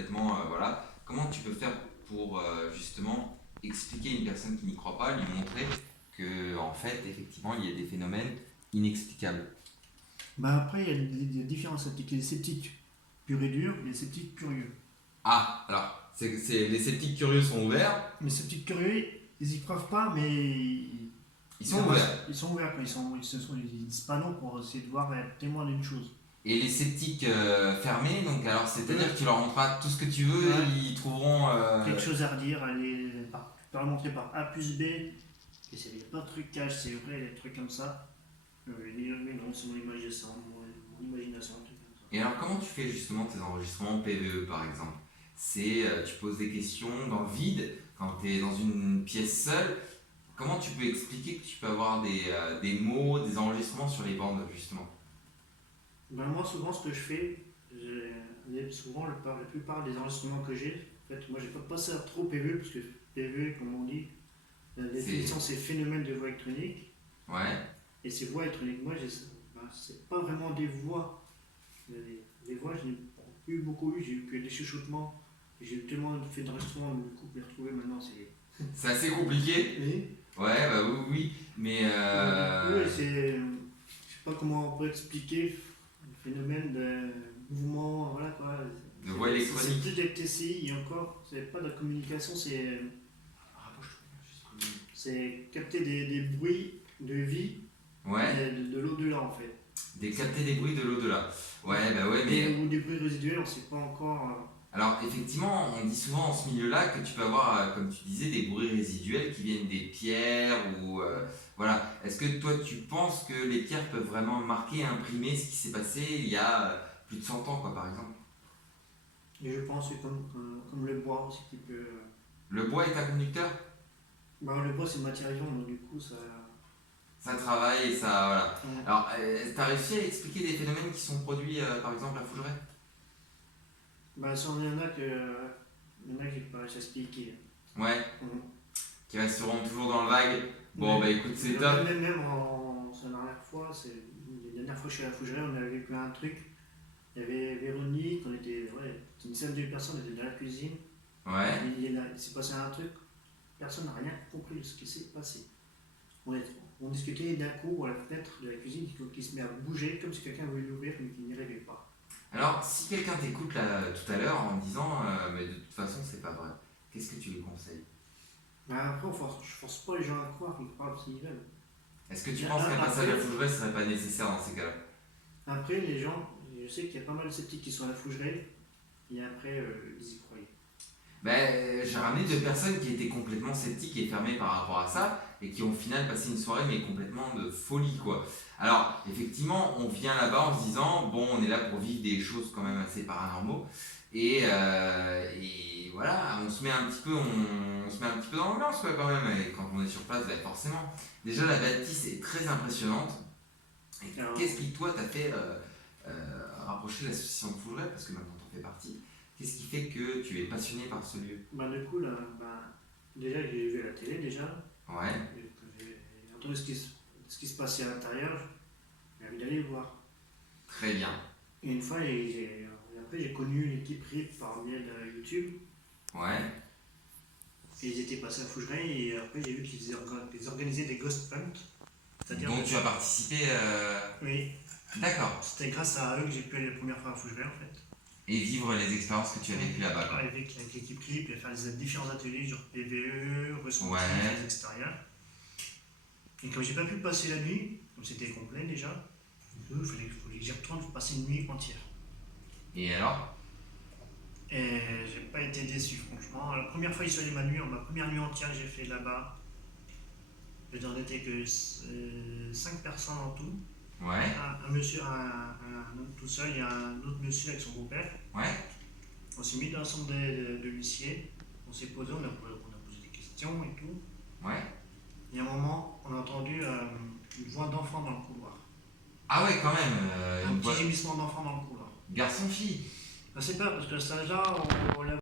complètement, voilà. Comment tu peux faire pour justement expliquer à une personne qui n'y croit pas, lui montrer que en fait, effectivement, il y a des phénomènes inexplicables. Après, il y a différents sceptiques. Il y a des sceptiques purs et durs et des sceptiques curieux. Ah, alors, les sceptiques curieux sont ouverts. Les sceptiques curieux, ils y croient pas, mais Ils sont ouverts. ils sont ouverts. Quoi. Ils disent pas non pour essayer de voir être témoin d'une chose. Et les sceptiques fermés, donc alors c'est-à-dire que tu leur montreras tout ce que tu veux, Ouais. ils trouveront. Quelque chose à redire, tu peux leur montrer par A plus B, et il n'y a pas de trucage, c'est vrai, des trucs comme ça. Mais non, c'est mon imagination, mon imagination, un truc comme ça. Et alors comment tu fais justement tes enregistrements PVE par exemple? C'est tu poses des questions dans le vide, quand tu es dans une pièce seule. Comment tu peux expliquer que tu peux avoir des mots, des enregistrements sur les bandes justement? Moi, souvent, ce que je fais, souvent, la plupart des enregistrements que j'ai, en fait, moi, j'ai pas passé à trop PV, parce que PV, comme on dit, la définition, c'est phénomène de voix électronique. Ouais. Et ces voix électroniques, moi, c'est pas vraiment des voix. Les voix, je n'ai pas eu beaucoup eu, j'ai eu que des chuchotements. J'ai eu tellement fait d'enregistrements, du coup, les retrouver maintenant, c'est. C'est assez compliqué. Oui. Ouais, bah oui, oui. Mais. Oui, c'est. Je sais pas comment on peut expliquer le phénomène de mouvement, voilà quoi. De voix électronique. C'est plus de TCI et encore, c'est pas de la communication, c'est capter des bruits de vie Ouais. de l'au-delà en fait. Capter des bruits de l'au-delà. Ouais, bah ouais, mais. Ou des bruits résiduels, on sait pas encore. Alors effectivement, on dit souvent dans ce milieu-là que tu peux avoir, comme tu disais, des bruits résiduels qui viennent des pierres ou voilà. Est-ce que toi tu penses que les pierres peuvent vraiment marquer, imprimer ce qui s'est passé il y a plus de 100 ans quoi par exemple? Et je pense que comme le bois aussi qui peut. Le bois est un conducteur? Le bois c'est une matière vivante donc du coup ça. Ça travaille et ça voilà. Ouais. Alors t'as réussi à expliquer des phénomènes qui sont produits par exemple à Fougeray? Si on y en a que. Il y en a qui paraissent à expliquer. Ouais. Mhm. Qui resteront toujours dans le vague. Bon bah écoute c'est top. Même la dernière fois, la dernière fois que je suis à la Fougeray, on avait vécu un truc. Il y avait Véronique, on était une dizaine de personnes, on était dans la cuisine. Ouais. Et il s'est passé un truc, personne n'a rien compris de ce qui s'est passé. On discutait d'un coup à la fenêtre de la cuisine qui se met à bouger comme si quelqu'un voulait l'ouvrir mais qui n'y arrivait pas. Alors, si quelqu'un t'écoute là tout à l'heure en disant mais de toute façon c'est pas vrai, qu'est-ce que tu lui conseilles? Après, je force pas les gens à croire qu'ils croient s'ils veulent. Est-ce que tu penses qu'un passage à Fougeray serait pas nécessaire dans ces cas-là? Après, les gens, je sais qu'il y a pas mal de sceptiques qui sont à la Fougeray et après, ils y croyaient. Ben, j'ai ramené deux personnes qui étaient complètement sceptiques et fermées par rapport à ça et qui ont au final passé une soirée mais complètement de folie quoi. Alors effectivement on vient là-bas en se disant bon on est là pour vivre des choses quand même assez paranormaux et voilà on se met un petit peu dans l'ambiance quoi quand même et quand on est sur place ben, forcément déjà la bâtisse est très impressionnante et qu'est-ce qui toi t'a fait rapprocher l'association de Fougeray parce que maintenant t'en fais partie. Qu'est-ce qui fait que tu es passionné par ce lieu? Du coup, là, déjà, j'ai vu à la télé, déjà. Ouais. J'ai entendu ce qui se passait à l'intérieur. J'ai envie d'aller voir. Très bien. Et une fois, après, j'ai connu l'équipe RIP par biais de YouTube. Ouais. Et ils étaient passés à Fougeray. Et après, j'ai vu qu'ils organisaient des ghost hunts. Donc tu as participé. Oui. D'accord. C'était grâce à eux que j'ai pu aller la première fois à Fougeray, en fait. Et vivre les expériences que tu as vécues là-bas. Avec l'équipe RIP et faire différents ateliers sur PVE, ressenti, ouais. extérieurs. Et comme j'ai pas pu passer la nuit, comme c'était complet déjà, il fallait que j'y retourne pour passer une nuit entière. Et alors? Et j'ai pas été déçu franchement. La première fois j'y suis allé ma première nuit entière que j'ai fait là-bas, on n'était que 5 personnes en tout. Ouais. Un monsieur, un homme tout seul et un autre monsieur avec son beau-père. Ouais. On s'est mis dans l'ensemble de l'huissier, on s'est posé, on a posé des questions et tout. Ouais. Et à un moment, on a entendu une voix d'enfant dans le couloir. Ah ouais, quand même. Un petit gémissement d'enfant dans le couloir. Garçon-fille. Je sais pas, parce que ça là, on l'a